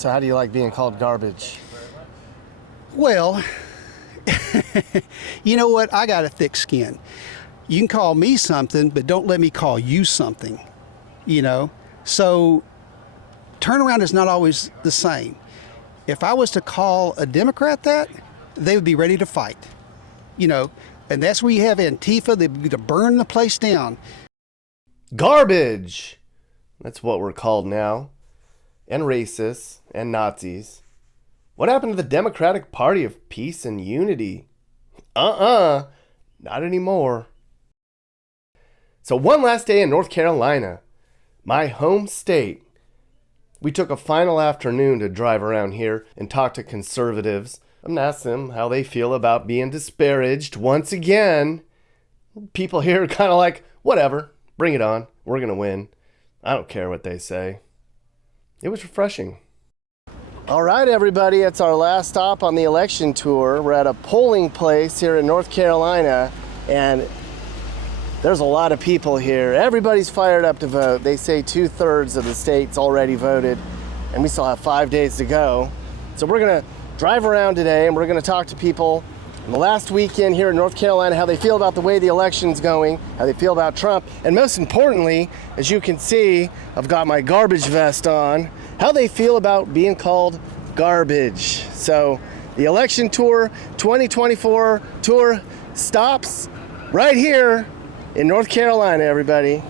So how do you like being called garbage? Well, you know what? I got a thick skin. You can call me something, but don't let me call you something, you know? So turnaround is not always the same. If I was to call a Democrat that, they would be ready to fight, you know? And that's where you have Antifa, they'd be to burn the place down. Garbage! That's what we're called now. And racists and Nazis. What happened to the Democratic Party of Peace and Unity? Not anymore. So one last day in North Carolina, my home state. We took a final afternoon to drive around here and talk to conservatives and ask them how they feel about being disparaged once again. People here are kind of like, whatever, bring it on, we're going to win. I don't care what they say. It was refreshing. All right, everybody, it's our last stop on the election tour. We're at a polling place here in North Carolina, and there's a lot of people here. Everybody's fired up to vote. They say 2/3 of the state's already voted, and we still have 5 days to go. So we're gonna drive around today, and we're gonna talk to people in the last weekend here in North Carolina, how they feel about the way the election's going, how they feel about Trump, and most importantly, as you can see, I've got my garbage vest on, how they feel about being called garbage. So the election tour 2024 tour stops right here in North Carolina, everybody.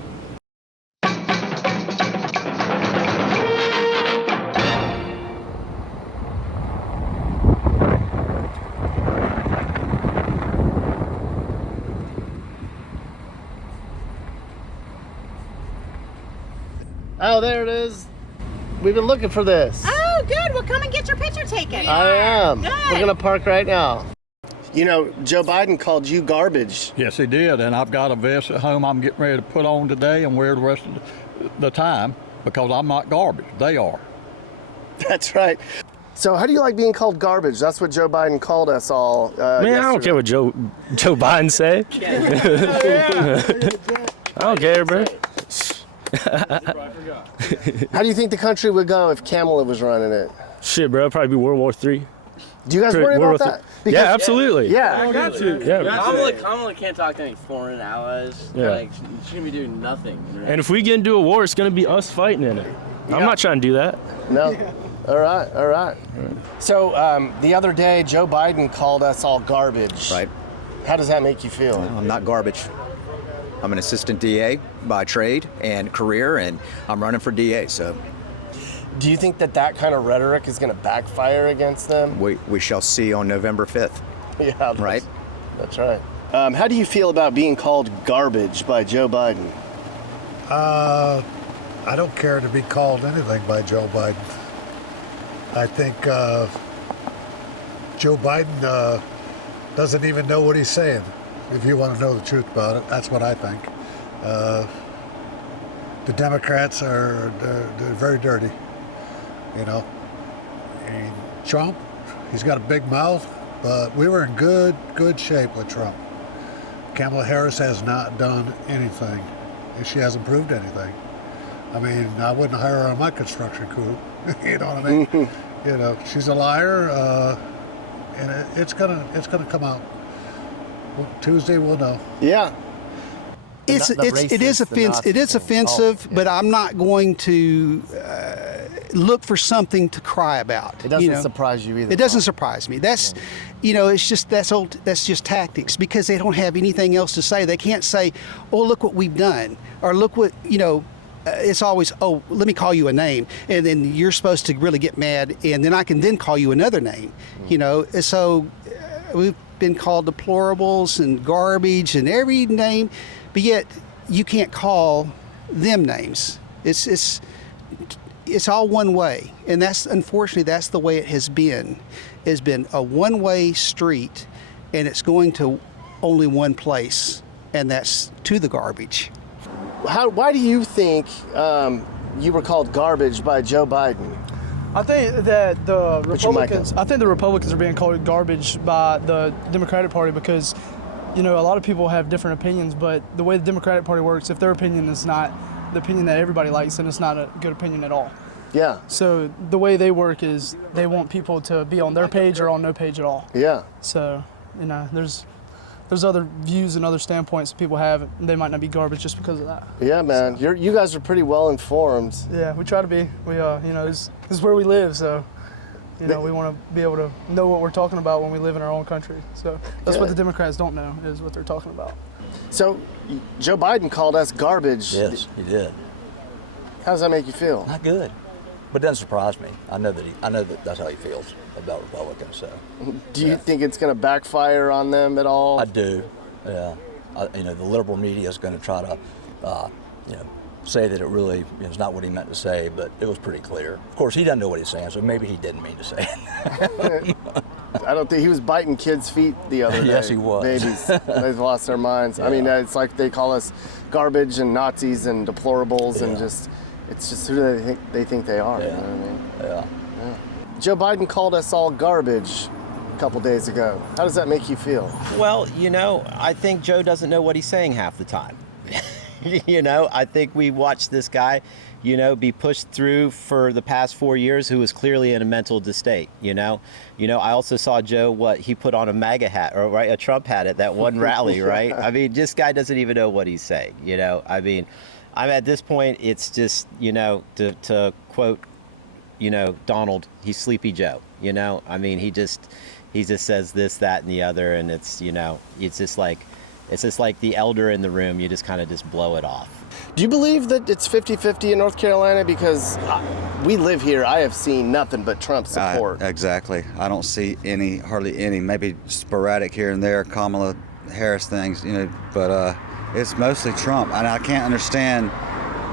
Oh, there it is. We've been looking for this. Oh, good. Well, come and get your picture taken. I am. Good. We're gonna park right now. You know, Joe Biden called you garbage. Yes, he did, and I've got a vest at home I'm getting ready to put on today and wear the rest of the time because I'm not garbage. They are. That's right. So how do you like being called garbage? That's what Joe Biden called us all Man, I don't care what Joe Biden say. I don't care, bro. How do you think the country would go if Kamala was running it? Shit, bro, it'd probably be World War III. Do you guys worry about that? Yeah, absolutely. Yeah. Kamala can't talk to any foreign allies. Yeah. Like, she shouldn't be doing nothing. Right? And if we get into a war, it's going to be us fighting in it. I'm not trying to do that. No. All right. So the other day, Joe Biden called us all garbage. Right. How does that make you feel? I'm not garbage. I'm an assistant DA by trade and career, and I'm running for DA, so. Do you think that kind of rhetoric is going to backfire against them? We shall see on November 5th. Yeah. Right? That's right. How do you feel about being called garbage by Joe Biden? I don't care to be called anything by Joe Biden. I think Joe Biden doesn't even know what he's saying. If you want to know the truth about it, that's what I think. The Democrats they're very dirty, you know. And Trump, he's got a big mouth, but we were in good shape with Trump. Kamala Harris has not done anything, and she hasn't proved anything. I mean, I wouldn't hire her on my construction crew. You know what I mean? You know, she's a liar, and it's gonna come out. Tuesday we'll know. Yeah. It is offensive, but I'm not going to look for something to cry about. It doesn't surprise you either. It doesn't surprise me. That's, you know, it's just that's just tactics because they don't have anything else to say. They can't say, "Oh, look what we've done," or "Look what," you know. It's always, "Oh, let me call you a name," and then you're supposed to really get mad, and then I can then call you another name. You know, so we've been called deplorables and garbage and every name, but yet you can't call them names. It's all one way, and that's unfortunately that's the way it has been. It's been a one-way street, and it's going to only one place, and that's to the garbage. Why do you think you were called garbage by Joe Biden? I think that the Republicans are being called garbage by the Democratic Party because, you know, a lot of people have different opinions, but the way the Democratic Party works, if their opinion is not the opinion that everybody likes, then it's not a good opinion at all. Yeah. So the way they work is they want people to be on their page or on no page at all. Yeah. So, you know, there's other views and other standpoints that people have. They might not be garbage just because of that. Yeah, man. You guys are pretty well informed. Yeah, we try to be. We, you know, this is where we live, so, you know, we want to be able to know what we're talking about when we live in our own country. So that's what the Democrats don't know, is what they're talking about. So Joe Biden called us garbage. Yes, he did. How does that make you feel? Not good, but it doesn't surprise me. I know that that's how he feels about Republicans. So, do you think it's going to backfire on them at all? I do. Yeah. You know, the liberal media is going to try to, you know, say that it really is not what he meant to say, but it was pretty clear. Of course, he doesn't know what he's saying, so maybe he didn't mean to say it. I don't think he was biting kids' feet the other day. Yes, he was. Babies, they've lost their minds. Yeah. I mean, it's like they call us garbage and Nazis and deplorables, and it's just who they think they are. Yeah. You know what I mean? Yeah. Joe Biden called us all garbage a couple days ago. How does that make you feel? Well, you know, I think Joe doesn't know what he's saying half the time. You know, I think we watched this guy, you know, be pushed through for the past 4 years, who was clearly in a mental state, you know. I also saw Joe, he put on a MAGA hat, or a Trump hat at that one rally, right? I mean, this guy doesn't even know what he's saying, you know. I mean, I'm at this point, it's just, you know, to quote, you know, Donald, he's Sleepy Joe, you know. I mean, he just says this, that, and the other, and it's, you know, it's just like the elder in the room. You just kind of just blow it off. Do you believe that it's 50-50 in North Carolina? Because we live here. I have seen nothing but Trump support. Exactly. I don't see hardly any, maybe sporadic here and there, Kamala Harris things, you know, but it's mostly Trump. And I can't understand.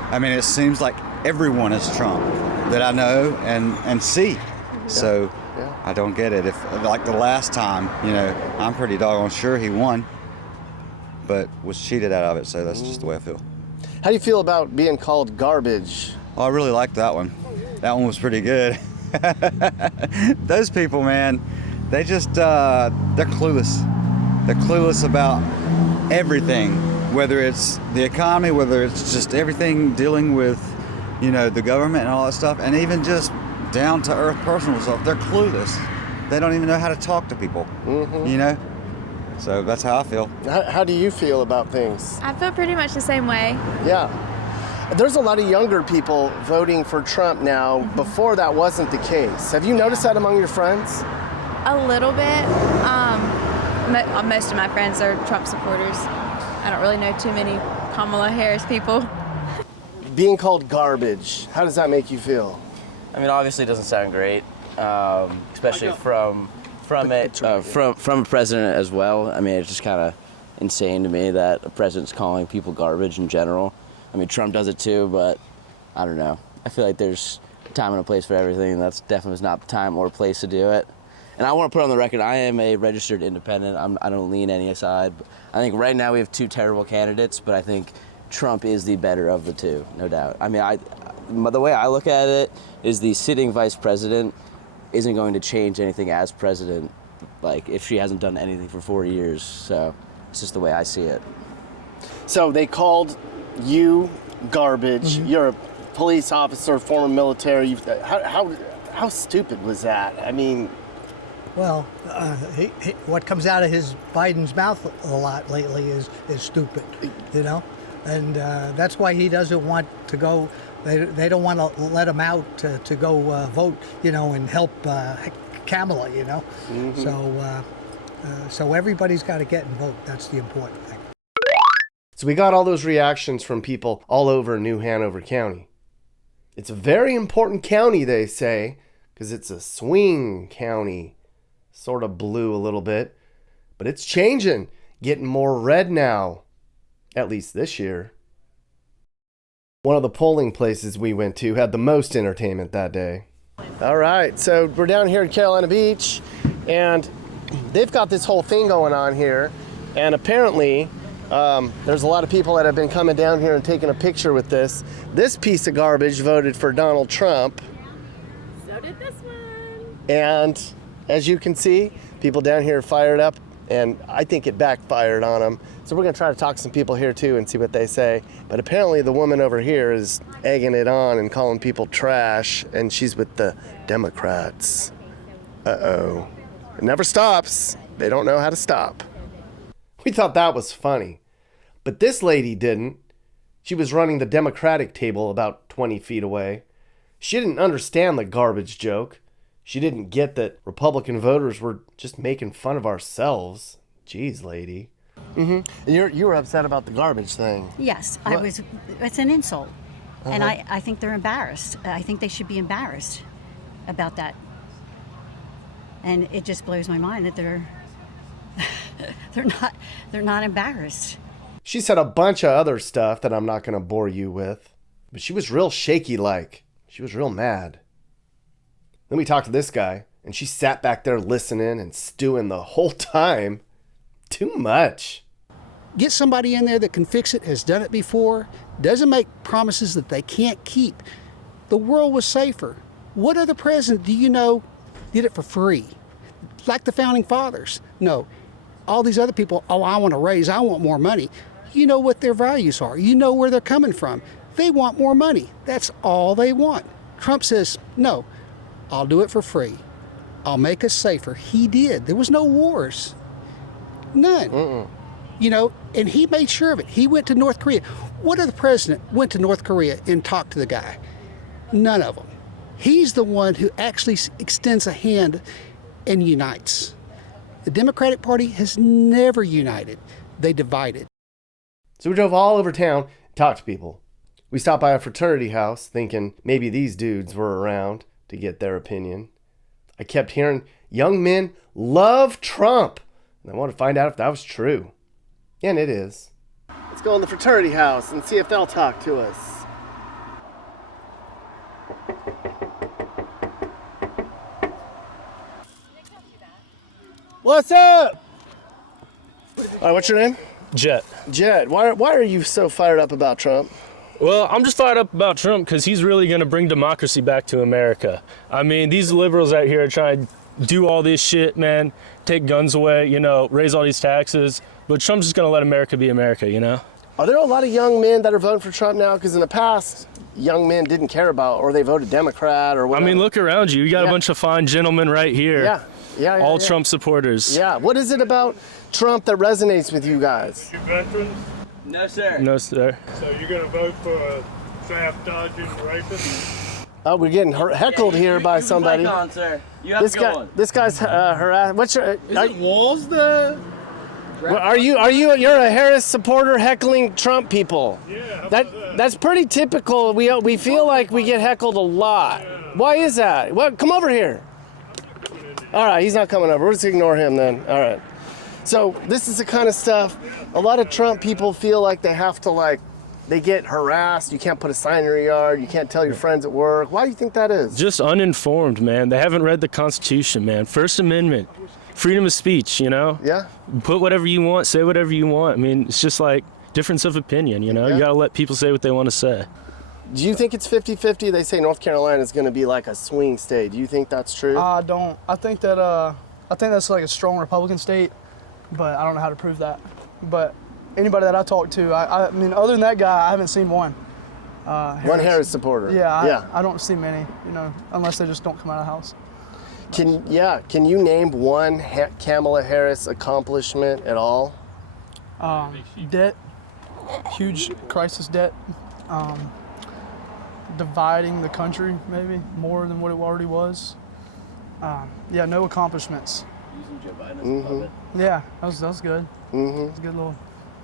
I mean, it seems like everyone is Trump that I know and see. Yeah. So I don't get it. If, like the last time, you know, I'm pretty doggone sure he won, but was cheated out of it, so that's just the way I feel. How do you feel about being called garbage? Oh, I really liked that one. That one was pretty good. Those people, man, they just, they're clueless. They're clueless about everything, whether it's the economy, whether it's just everything dealing with, you know, the government and all that stuff, and even just down to earth personal stuff. They're clueless. They don't even know how to talk to people, you know? So that's how I feel. How do you feel about things? I feel pretty much the same way. Yeah. There's a lot of younger people voting for Trump now. Before that wasn't the case. Have you noticed that among your friends? A little bit. Most of my friends are Trump supporters. I don't really know too many Kamala Harris people. Being called garbage, how does that make you feel? I mean, obviously it doesn't sound great, especially from a president as well. I mean, it's just kind of insane to me that a president's calling people garbage in general. I mean, Trump does it too, but I don't know. I feel like there's a time and a place for everything, and that's definitely not the time or place to do it. And I want to put on the record, I am a registered independent. I don't lean any side. I think right now we have two terrible candidates, but I think Trump is the better of the two, no doubt. I mean, the way I look at it is the sitting vice president isn't going to change anything as president, like if she hasn't done anything for 4 years. So it's just the way I see it. So they called you garbage. You're a police officer, former military. How stupid was that? I mean, well, what comes out of Biden's mouth a lot lately is stupid, you know, and that's why he doesn't want to go. They don't want to let him out to go vote, you know, and help Kamala, you know. So everybody's got to get and vote. That's the important thing. So we got all those reactions from people all over New Hanover County. It's a very important county, they say, because it's a swing county. Sort of blue a little bit, but it's changing, getting more red now, at least this year. One of the polling places we went to had the most entertainment that day. All right, so we're down here at Carolina Beach, and they've got this whole thing going on here, and apparently there's a lot of people that have been coming down here and taking a picture with this. This piece of garbage voted for Donald Trump. So did this one. And as you can see, people down here are fired up And I think it backfired on him. So we're going to try to talk to some people here too and see what they say. But apparently the woman over here is egging it on and calling people trash, and she's with the Democrats. Uh-oh. It never stops. They don't know how to stop. We thought that was funny. But this lady didn't. She was running the Democratic table about 20 feet away. She didn't understand the garbage joke. She didn't get that Republican voters were just making fun of ourselves. Jeez, lady. And you were upset about the garbage thing. Yes, What? it's an insult. And Uh-huh. I think they're embarrassed. I think they should be embarrassed about that. And it just blows my mind that they're not embarrassed. She said a bunch of other stuff that I'm not going to bore you with. But she was real shaky-like. She was real mad. Then we talked to this guy, and she sat back there listening and stewing the whole time. Too much. Get somebody in there that can fix it, has done it before, doesn't make promises that they can't keep. The world was safer. What other president do you know did it for free? Like the founding fathers. No. All these other people, oh, I want to raise, I want more money. You know what their values are. You know where they're coming from. They want more money. That's all they want. Trump says, no, I'll do it for free. I'll make us safer. He did. There was no wars. None. You know, and he made sure of it. He went to North Korea. What other president went to North Korea and talked to the guy? None of them. He's the one who actually extends a hand and unites. The Democratic Party has never united. They divided. So we drove all over town and talked to people. We stopped by a fraternity house thinking maybe these dudes were around to get their opinion. I kept hearing young men love Trump. And I wanted to find out if that was true. And it is. Let's go in the fraternity house and see if they'll talk to us. What's up? All right, what's your name? Jet. Jet, why are you so fired up about Trump? Well, I'm just fired up about Trump because he's really going to bring democracy back to America. I mean, these liberals out here are trying to do all this shit, man, take guns away, you know, raise all these taxes. But Trump's just going to let America be America, you know? Are there a lot of young men that are voting for Trump now? Because in the past, young men didn't care about, or they voted Democrat or whatever. I mean, look around you. You got a bunch of fine gentlemen right here. Yeah. All Trump supporters. Yeah. What is it about Trump that resonates with you guys? You veterans? No, sir. No, sir. So you're going to vote for a sabotaging rapist? Oh, we're getting heckled here by somebody. Mic on, sir. You have to go on. This guy's harassed. What's your? Isn't Walls the? You're a Harris supporter heckling Trump people? Yeah. That's pretty typical. We feel like we get heckled a lot. Why is that? What? Come over here. All right, he's not coming over. We'll just ignore him then. All right. So this is the kind of stuff. A lot of Trump people feel like they have to they get harassed. You can't put a sign in your yard. You can't tell your friends at work. Why do you think that is? Just uninformed, man. They haven't read the Constitution, man. First Amendment, freedom of speech, you know? Yeah. Put whatever you want, say whatever you want. I mean, it's just like difference of opinion, you know? Yeah. You got to let people say what they want to say. Do you think it's 50-50? They say North Carolina is going to be like a swing state. Do you think that's true? I don't. I think that's like a strong Republican state, but I don't know how to prove that. But anybody that I talk to, I mean, other than that guy, I haven't seen one. One Harris supporter. Yeah, I don't see many, you know, unless they just don't come out of the house. Can you name one Kamala Harris accomplishment at all? Debt, huge crisis debt, dividing the country maybe more than what it already was. No accomplishments. Using Joe Biden as Mm-hmm. a puppet. Yeah, that was good. Mm-hmm. It was a good little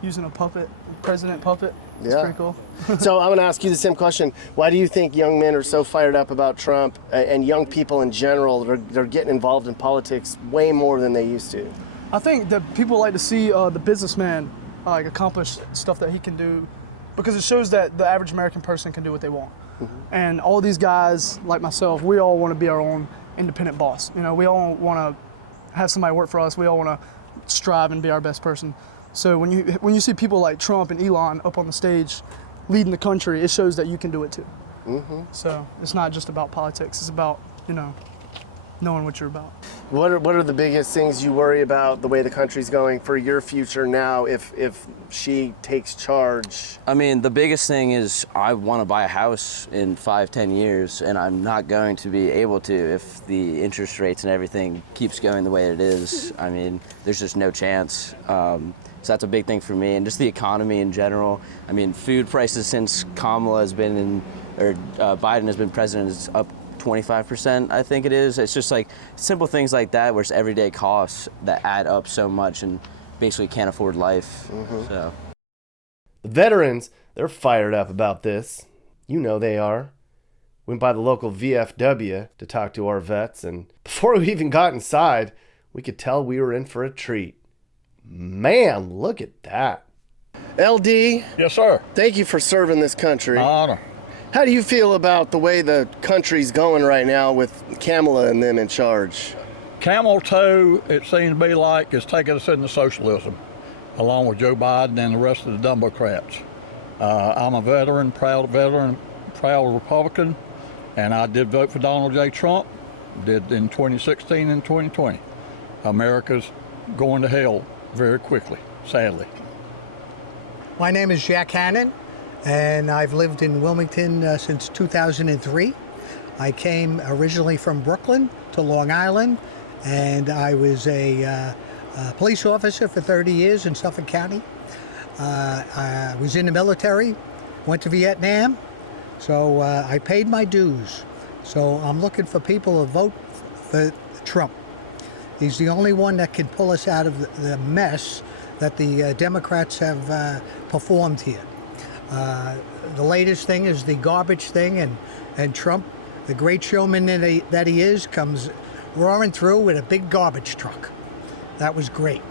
using a puppet, president puppet. It's Yeah. pretty cool. So I'm going to ask you the same question. Why do you think young men are so fired up about Trump, and young people in general, they're getting involved in politics way more than they used to? I think that people like to see the businessman accomplish stuff that he can do, because it shows that the average American person can do what they want. Mm-hmm. And all these guys like myself, we all want to be our own independent boss. You know, we all want to have somebody work for us. We all want to strive and be our best person. So when you see people like Trump and Elon up on the stage leading the country, it shows that you can do it too. Mm-hmm. So it's not just about politics. It's about, you know, knowing what you're about. What are the biggest things you worry about the way the country's going for your future now if she takes charge? I mean, the biggest thing is I want to buy a house in 5-10 years, and I'm not going to be able to if the interest rates and everything keeps going the way it is. I mean, there's just no chance. So that's a big thing for me, and just the economy in general. I mean, food prices since Kamala has been Biden has been president is up 25%, I think it is. It's just like simple things like that where it's everyday costs that add up so much and basically can't afford life. So The veterans, they're fired up about this. You know they are. Went by the local VFW to talk to our vets, and before we even got inside, we could tell we were in for a treat. Man, look at that. LD. Yes, sir. Thank you for serving this country. My honor. How do you feel about the way the country's going right now with Kamala and them in charge? Camel toe, it seems to be like, is taking us into socialism, along with Joe Biden and the rest of the Democrats. I'm a veteran, proud Republican, and I did vote for Donald J. Trump, did in 2016 and 2020. America's going to hell very quickly, sadly. My name is Jack Hannon, and I've lived in Wilmington since 2003. I came originally from Brooklyn to Long Island, and I was a police officer for 30 years in Suffolk County. I was in the military, went to Vietnam, so I paid my dues. So I'm looking for people to vote for Trump. He's the only one that can pull us out of the mess that the Democrats have performed here. The latest thing is the garbage thing, and Trump, the great showman that he is, comes roaring through with a big garbage truck. That was great.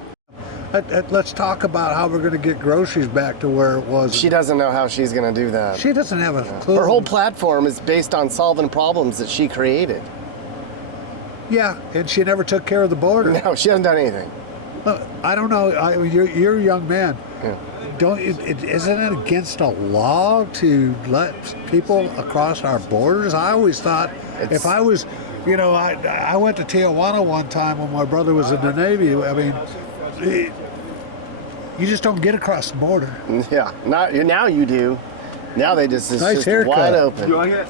Let's talk about how we're going to get groceries back to where it was. She doesn't know how she's going to do that. She doesn't have a clue. Her whole platform is based on solving problems that she created. Yeah, and she never took care of the border. No, she hasn't done anything. Look, I don't know. You're a young man. Yeah. Isn't it against the law to let people across our borders? I always thought if I was, I went to Tijuana one time when my brother was in the Navy. I mean, you just don't get across the border. Yeah, now you do. Now they it's nice just haircut. wide open. You like it?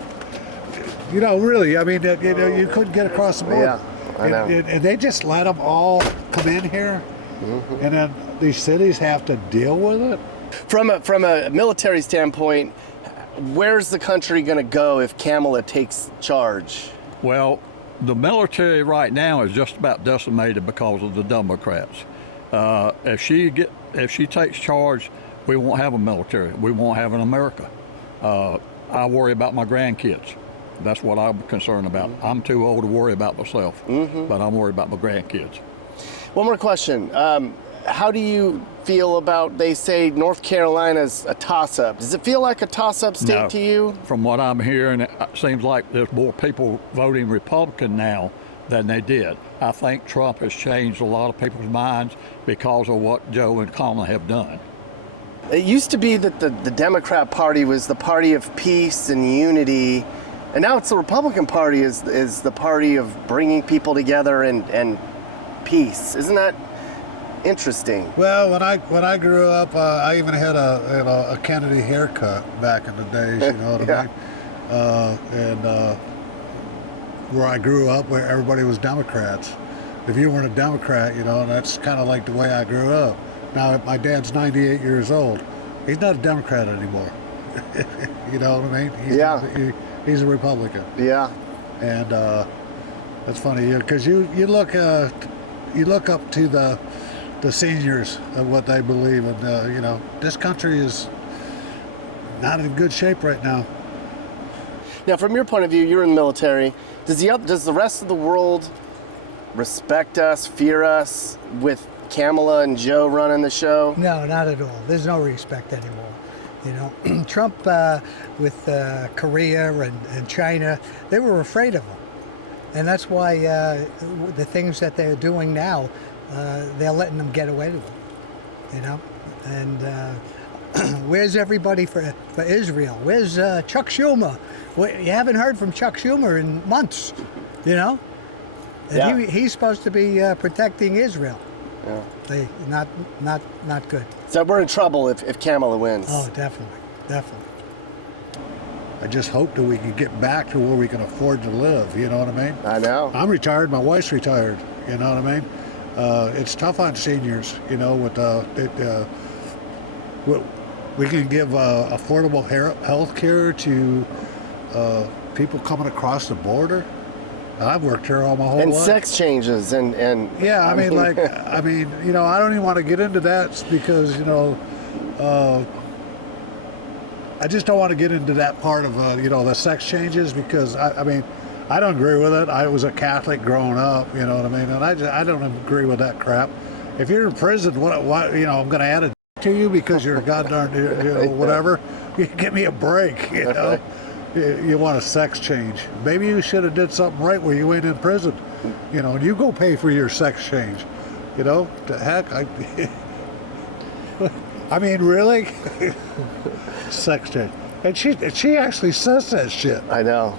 Really, I mean, you couldn't get across the border. Yeah, I know. And they just let them all come in here, and then these cities have to deal with it. From a military standpoint, where's the country going to go if Kamala takes charge? Well, the military right now is just about decimated because of the Democrats. If she takes charge, we won't have a military. We won't have an America. I worry about my grandkids. That's what I'm concerned about. I'm too old to worry about myself, but I'm worried about my grandkids. One more question. How do you feel about, they say North Carolina's a toss-up? Does it feel like a toss-up state to you? From what I'm hearing, it seems like there's more people voting Republican now than they did. I think Trump has changed a lot of people's minds because of what Joe and Kamala have done. It used to be that the Democrat Party was the party of peace and unity, and now it's the Republican Party is the party of bringing people together and peace. Isn't that interesting? Well, when I grew up, I even had a Kennedy haircut back in the days. You know what I mean? And where I grew up, where everybody was Democrats. If you weren't a Democrat, that's kind of like the way I grew up. Now my dad's 98 years old. He's not a Democrat anymore. You know what I mean? He's a Republican. Yeah. And that's funny because you look up to the seniors of what they believe, and this country is not in good shape right now. Now, from your point of view, you're in the military. Does the rest of the world respect us, fear us, with Kamala and Joe running the show? No, not at all. There's no respect anymore. Trump with Korea and China, they were afraid of him. And that's why the things that they're doing now, they're letting them get away with it. And where's everybody for Israel? Where's Chuck Schumer? You haven't heard from Chuck Schumer in months, And he's supposed to be protecting Israel. Yeah. Not good. So we're in trouble if Kamala wins. Oh, definitely. I just hope that we can get back to where we can afford to live, you know what I mean? I know. I'm retired, my wife's retired, you know what I mean? It's tough on seniors, you know, we can give affordable health care to people coming across the border. I've worked here all my whole life. And sex changes and yeah, I mean, you know, I don't even want to get into that because, you know, I just don't want to get into that part of, you know, the sex changes because, I mean, I don't agree with it. I was a Catholic growing up, you know what I mean? And I don't agree with that crap. If you're in prison, what you know, I'm going to add a to you because you're a goddamn, you know, whatever. You give me a break, you know? You want a sex change. Maybe you should have did something right where you ain't in prison, you know, and you go pay for your sex change, you know? The heck, I mean, really? Sex change. And she actually says that shit. I know.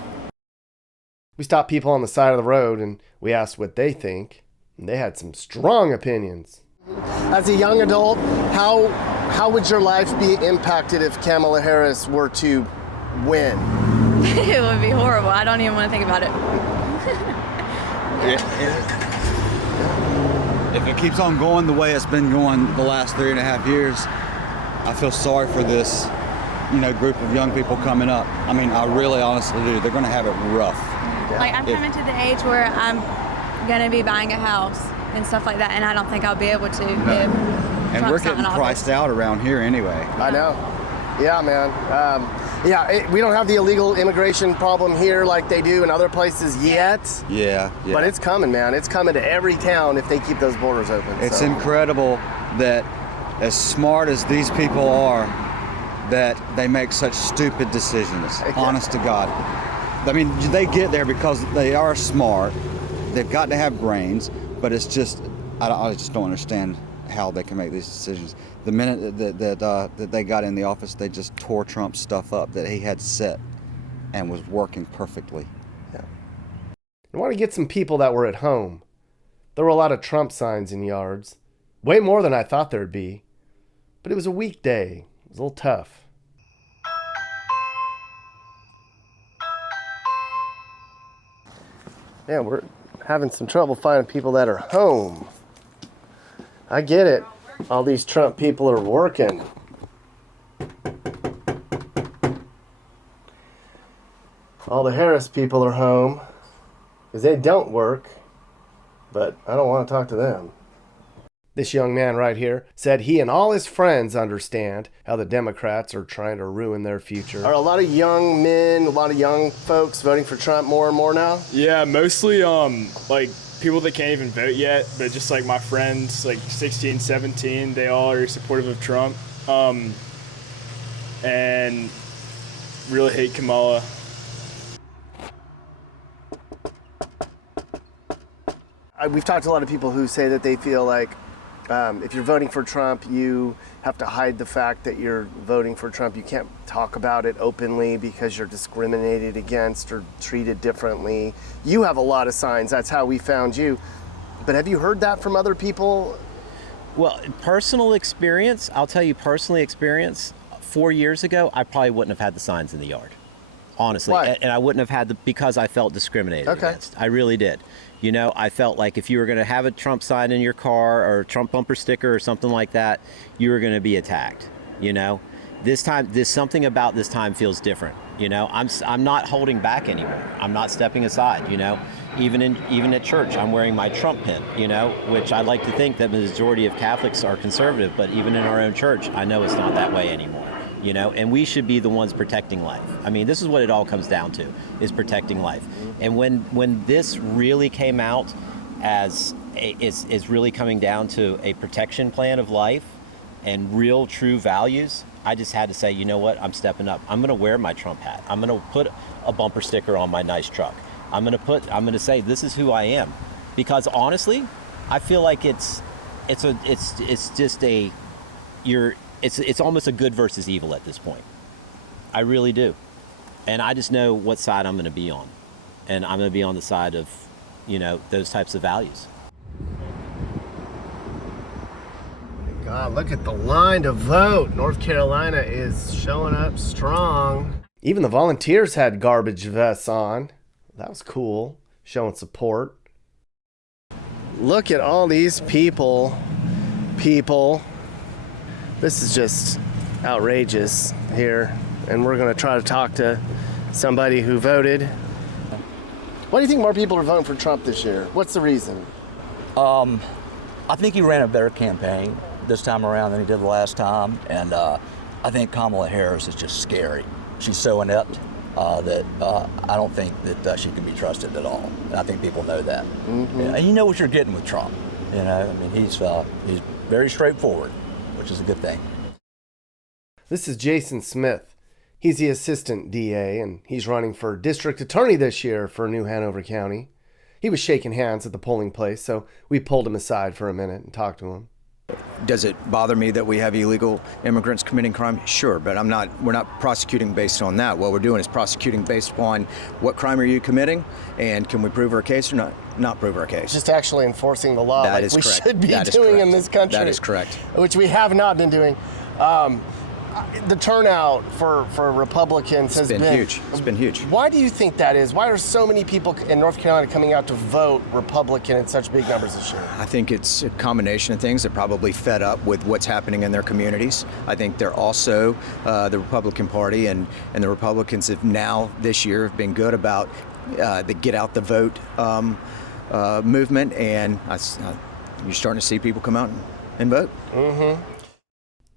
We stopped people on the side of the road and we asked what they think, and they had some strong opinions. As a young adult, how would your life be impacted if Kamala Harris were to win? It would be horrible. I don't even want to think about it. If it keeps on going the way it's been going the last 3.5 years, I feel sorry for this, you know, group of young people coming up. I mean, I really honestly do. They're going to have it rough. Like, I'm coming to the age where I'm going to be buying a house and stuff like that, and I don't think I'll be able to if And Trump's we're not getting in office. priced out around here anyway. I know. Yeah, man. We don't have the illegal immigration problem here like they do in other places yet. Yeah. But it's coming, man. It's coming to every town if they keep those borders open. It's incredible that as smart as these people are, that they make such stupid decisions, honest to God. I mean, they get there because they are smart. They've got to have brains, but it's just, I just don't understand how they can make these decisions. The minute that they got in the office, they just tore Trump's stuff up that he had set and was working perfectly. Yeah. I want to get some people that were at home. There were a lot of Trump signs in yards. Way more than I thought there'd be. But it was a weekday. It was a little tough. Yeah, we're having some trouble finding people that are home. I get it. All these Trump people are working. All the Harris people are home because they don't work, but I don't want to talk to them. This young man right here said he and all his friends understand how the Democrats are trying to ruin their future. Are a lot of young men, a lot of young folks voting for Trump more and more now? Yeah, mostly like people that can't even vote yet, but just like my friends, like 16, 17, they all are supportive of Trump and really hate Kamala. We've talked to a lot of people who say that they feel like if you're voting for Trump, you have to hide the fact that you're voting for Trump. You can't talk about it openly because you're discriminated against or treated differently. You have a lot of signs. That's how we found you. But have you heard that from other people? Well, personal experience, I'll tell you personally experience, 4 years ago, I probably wouldn't have had the signs in the yard. Honestly. Why? And I wouldn't have had because I felt discriminated against. I really did. You know, I felt like if you were going to have a Trump sign in your car or a Trump bumper sticker or something like that, you were going to be attacked. You know, this time, something about this time feels different. You know, I'm not holding back anymore. I'm not stepping aside. You know, even at church, I'm wearing my Trump pin. You know, which I like to think that the majority of Catholics are conservative, but even in our own church, I know it's not that way anymore. You know, and we should be the ones protecting life. I mean, this is what it all comes down to, is protecting life. And when this really came out as is really coming down to a protection plan of life and real true values, I just had to say, you know what, I'm stepping up. I'm going to wear my Trump hat. I'm going to put a bumper sticker on my nice truck. I'm going to say this is who I am, because honestly, I feel like it's almost a good versus evil at this point. I really do. And I just know what side I'm going to be on. And I'm going to be on the side of those types of values. God, look at the line to vote. North Carolina is showing up strong. Even the volunteers had garbage vests on. That was cool, showing support. Look at all these people. This is just outrageous here. And we're going to try to talk to somebody who voted. Why do you think more people are voting for Trump this year? What's the reason? I think he ran a better campaign this time around than he did the last time, and I think Kamala Harris is just scary. She's so inept that I don't think that she can be trusted at all. And I think people know that. Mm-hmm. Yeah, and you know what you're getting with Trump. I mean, he's very straightforward, which is a good thing. This is Jason Smith. He's the assistant DA, and he's running for district attorney this year for New Hanover County. He was shaking hands at the polling place, so we pulled him aside for a minute and talked to him. Does it bother me that we have illegal immigrants committing crime? Sure, but we're not prosecuting based on that. What we're doing is prosecuting based upon what crime are you committing, and can we prove our case or not prove our case? Just actually enforcing the law That like is we correct. should be That is doing correct. in this country. That is correct. Which we have not been doing. The turnout for Republicans has been huge. It's been huge. Why do you think that is? Why are so many people in North Carolina coming out to vote Republican in such big numbers this year? I think it's a combination of things. They're probably fed up with what's happening in their communities. I think they're also the Republican Party and the Republicans have now this year have been good about the get out the vote movement, and you're starting to see people come out and vote. Mm-hmm.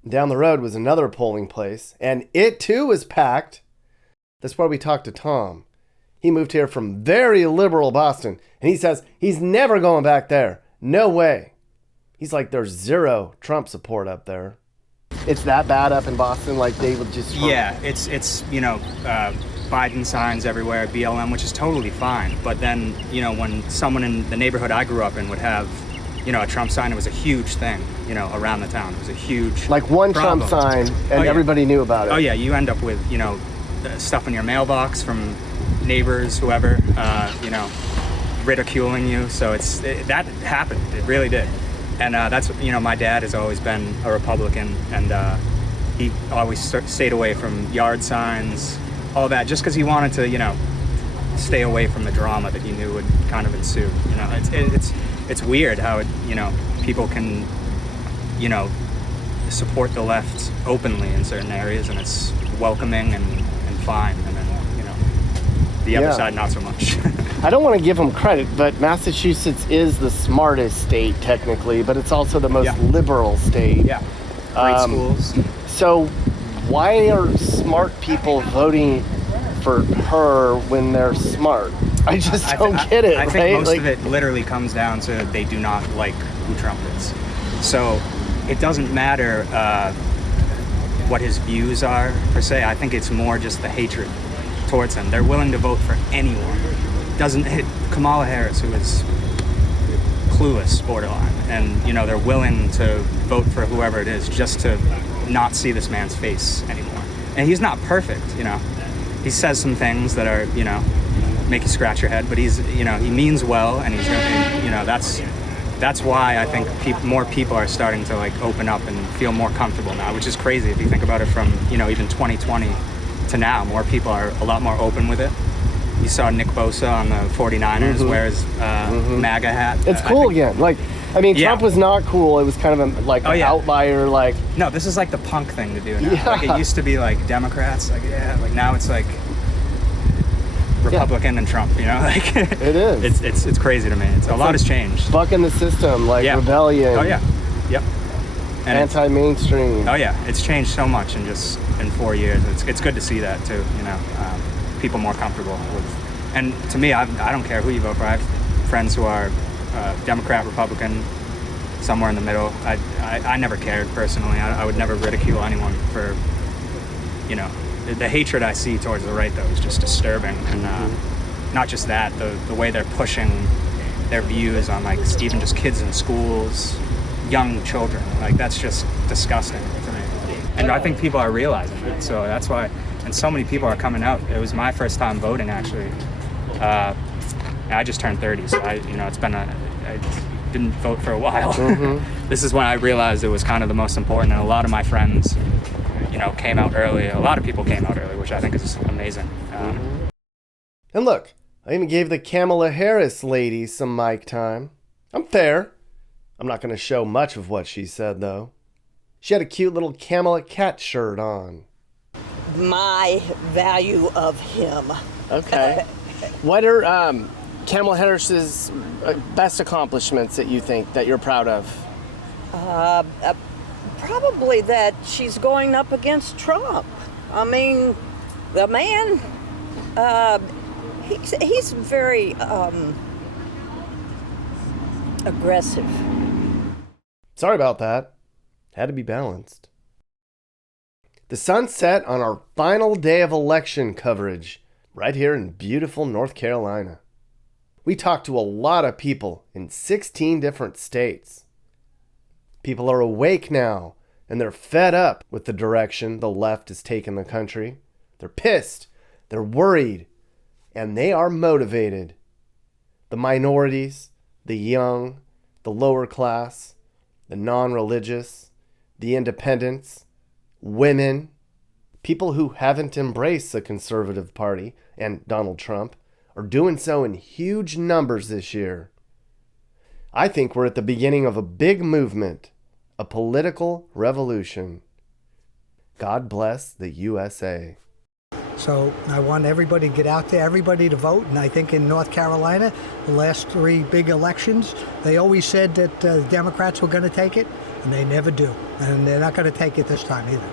Down the road was another polling place, and it too was packed. That's where we talked to Tom. He moved here from very liberal Boston, and he says he's never going back there. No way. He's like, there's zero Trump support up there. It's that bad up in Boston, like they would just... Yeah, it's Biden signs everywhere, BLM, which is totally fine. But then, when someone in the neighborhood I grew up in would have a Trump sign, it was a huge thing, around the town. It was a huge like one problem. Trump sign, and everybody knew about it. Oh yeah, you end up with, stuff in your mailbox from neighbors, whoever, ridiculing you. So that happened. It really did. And that's, my dad has always been a Republican, and he always stayed away from yard signs, all that, just because he wanted to, stay away from the drama that he knew would kind of ensue. It's weird how people can support the left openly in certain areas, and it's welcoming and fine, and then the other side not so much. I don't want to give them credit, but Massachusetts is the smartest state technically, but it's also the most liberal state. Yeah, great schools. So why are smart people voting for her when they're smart? I just don't get it. I think most of it literally comes down to they do not like who Trump is. So it doesn't matter what his views are, per se. I think it's more just the hatred towards him. They're willing to vote for anyone. Kamala Harris, who is clueless, borderline, and they're willing to vote for whoever it is just to not see this man's face anymore. And he's not perfect, He says some things that are, make you scratch your head, but he's, he means well, and he's, that's why I think more people are starting to open up and feel more comfortable now, which is crazy if you think about it from, even 2020 to now. More people are a lot more open with it. You saw Nick Bosa on the 49ers wear his MAGA hat. It's cool again. Trump was not cool. It was kind of an outlier. No, this is the punk thing to do now. Yeah. It used to be Democrats. Now it's Republican and Trump. It is. It's crazy to me. A lot has changed. Bucking the system, rebellion. Oh yeah. Yep. And anti-mainstream. Oh yeah, it's changed so much in 4 years. It's good to see that too. People more comfortable with. And to me, I don't care who you vote for. I have friends who are Democrat, Republican, somewhere in the middle. I never cared personally. I would never ridicule anyone for, the hatred I see towards the right though is just disturbing. And not just that, the way they're pushing their views on even just kids in schools, young children. That's just disgusting to me. And I think people are realizing it. So that's why. And so many people are coming out. It was my first time voting, actually. I just turned 30, so I didn't vote for a while. This is when I realized it was kind of the most important, and a lot of my friends, came out early. A lot of people came out early, which I think is amazing. And look, I even gave the Kamala Harris lady some mic time. I'm fair. I'm not going to show much of what she said, though. She had a cute little Kamala cat shirt on. My value of him. Okay. What are Kamala Harris's best accomplishments that you think that you're proud of? Probably that she's going up against Trump. I mean, the man, he's very aggressive. Sorry about that. Had to be balanced. The sun set on our final day of election coverage right here in beautiful North Carolina. We talked to a lot of people in 16 different states. People are awake now, and they're fed up with the direction the left has taken the country. They're pissed, they're worried, and they are motivated. The minorities, the young, the lower class, the non-religious, the independents, women, people who haven't embraced the conservative party and Donald Trump are doing so in huge numbers this year. I think we're at the beginning of a big movement, a political revolution. God bless the USA. So I want everybody to get out there, everybody to vote. And I think in North Carolina, the last 3 big elections, they always said that the Democrats were going to take it, and they never do. And they're not going to take it this time either.